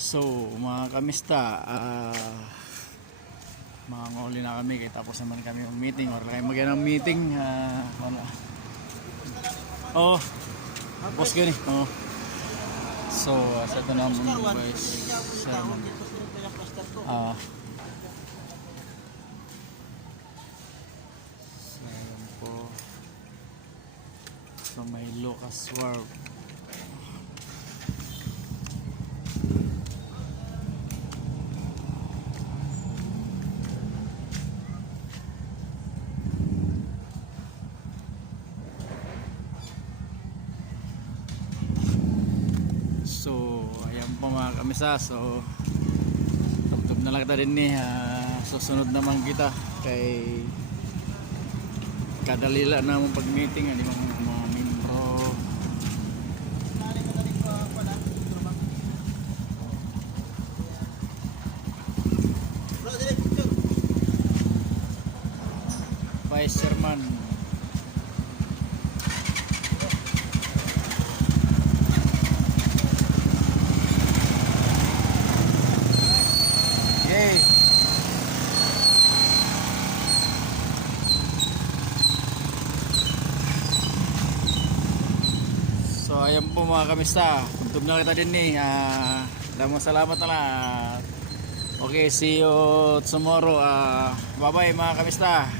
So mga kamista, mga nguli na kami kaya tapos naman kami yung meeting or kayo magyan ng meeting. Wala. Oh, boss gani. Oh. So sa ito naman guys, sermon. Sayang po. So may Lucas Wharf. So ayan po mga kamisa. So tugtog na lang kita din ni susunod naman kita kay kadalila na mong pag-meeting ano mga membro. Vice Chairman. Yay! So ayan po mga kamista, tugtog na kita din ni salamat na lang. Okay, see you tomorrow. Bye bye mga kamista.